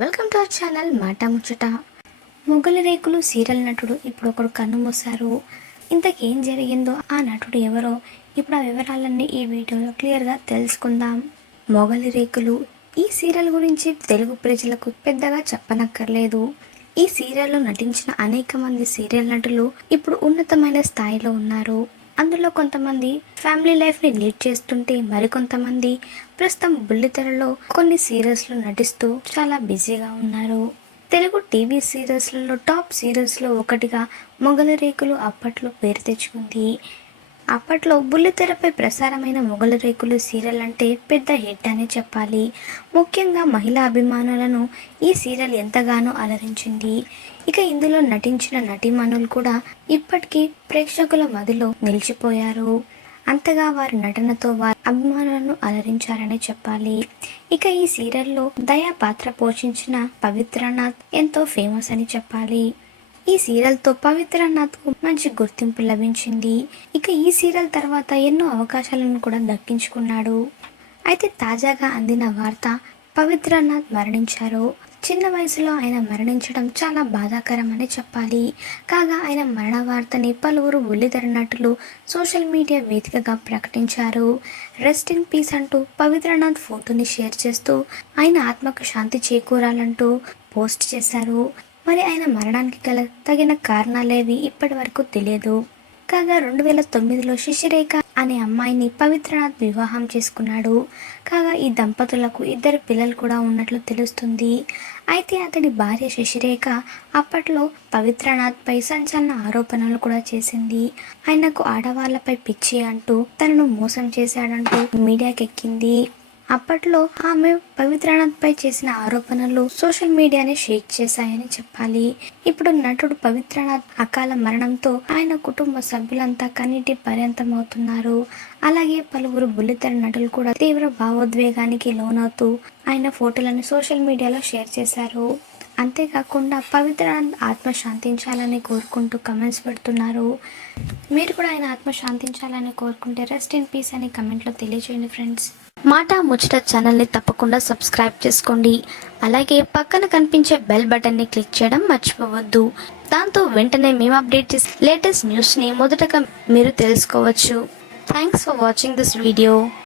Welcome to our channel మాట ముచ్చట మొగలి రేకులు సీరియల్ నటుడు ఇప్పుడు ఒకడు కన్ను మూసారు ఇంతకేం జరిగిందో ఆ నటుడు ఎవరో ఇప్పుడు ఆ వివరాలన్నీ ఈ వీడియోలో క్లియర్గా తెలుసుకుందాం. మొగలి రేకులు ఈ సీరియల్ గురించి తెలుగు ప్రజలకు పెద్దగా చెప్పనక్కర్లేదు. ఈ సీరియల్లో నటించిన అనేక మంది సీరియల్ నటులు ఇప్పుడు ఉన్నతమైన స్థాయిలో ఉన్నారు. అందులో కొంతమంది ఫ్యామిలీ లైఫ్ని లీడ్ చేస్తుంటే మరికొంతమంది ప్రస్తుతం బుల్లితెరలో కొన్ని సీరియల్స్లో నటిస్తూ చాలా బిజీగా ఉన్నారు. తెలుగు టీవీ సీరియల్స్లలో టాప్ సీరియల్స్లో ఒకటిగా మొగలి రేకులు అప్పట్లో పేరు తెచ్చుకుంది. అప్పట్లో బుల్లితెరపై ప్రసారమైన మొగలు రేకులు సీరియల్ అంటే పెద్ద హిట్ అని చెప్పాలి. ముఖ్యంగా మహిళా అభిమానులను ఈ సీరియల్ ఎంతగానో అలరించింది. ఇక ఇందులో నటించిన నటీమణులు కూడా ఇప్పటికీ ప్రేక్షకుల మదిలో నిలిచిపోయారు. అంతగా వారి నటనతో వారి అభిమానులను అలరించారని చెప్పాలి. ఇక ఈ సీరియల్లో దయా పాత్ర పోషించిన పవిత్రనాథ్ ఎంతో ఫేమస్ అని చెప్పాలి. ఈ సీరియల్తో పవిత్రనాథ్కు మంచి గుర్తింపు లభించింది. ఇక ఈ సీరియల్ తర్వాత ఎన్నో అవకాశాలను కూడా దక్కించుకున్నాడు. అయితే తాజాగా అందిన వార్త పవిత్రనాథ్ మరణించారు. చిన్న వయసులో ఆయన మరణించడం చాలా బాధాకరమని చెప్పాలి. కాగా ఆయన మరణ వార్తని పలువురు బుల్లితెర నటులు సోషల్ మీడియా వేదికగా ప్రకటించారు. రెస్ట్ ఇన్ పీస్ అంటూ పవిత్రనాథ్ ఫోటోని షేర్ చేస్తూ ఆయన ఆత్మకు శాంతి చేకూరాలంటూ పోస్ట్ చేశారు. మరి ఆయన మరణానికి గల తగిన కారణాలేవి ఇప్పటి వరకు తెలియదు. కాగా రెండు వేల తొమ్మిదిలో శిశిరేఖ అనే అమ్మాయిని పవిత్రనాథ్ వివాహం చేసుకున్నాడు. కాగా ఈ దంపతులకు ఇద్దరు పిల్లలు కూడా ఉన్నట్లు తెలుస్తుంది. అయితే అతడి భార్య శశిరేఖ అప్పట్లో పవిత్రనాథ్పై సంచలన ఆరోపణలు కూడా చేసింది. ఆయనకు ఆడవాళ్ళపై పిచ్చి అంటూ తనను మోసం చేశాడంటూ మీడియాకెక్కింది. అప్పట్లో ఆమె పవిత్రనాథ్పై చేసిన ఆరోపణలు సోషల్ మీడియాని షేక్ చేశాయని చెప్పాలి. ఇప్పుడు నటుడు పవిత్రనాథ్ అకాల మరణంతో ఆయన కుటుంబ సభ్యులంతా కన్నీటి పర్యంతమవుతున్నారు అలాగే పలువురు బుల్లితెర నటులు కూడా తీవ్ర భావోద్వేగానికి లోనవుతూ ఆయన ఫోటోలను సోషల్ మీడియాలో షేర్ చేశారు. అంతేకాకుండా పవిత్ర ఆత్మ శాంతించాలని కోరుకుంటూ కమెంట్స్ పెడుతున్నారు. మీరు కూడా ఆయన ఆత్మ శాంతించాలని కోరుకుంటే రెస్ట్ ఇన్ పీస్ అని కమెంట్లో తెలియజేయండి ఫ్రెండ్స్ మాట ముచ్చట ఛానల్ని తప్పకుండా సబ్స్క్రైబ్ చేసుకోండి. అలాగే పక్కన కనిపించే బెల్ బటన్ని క్లిక్ చేయడం మర్చిపోవద్దు. దాంతో వెంటనే మేము అప్డేట్ చేసి లేటెస్ట్ న్యూస్ని మొదటగా మీరు తెలుసుకోవచ్చు. Thanks for watching this video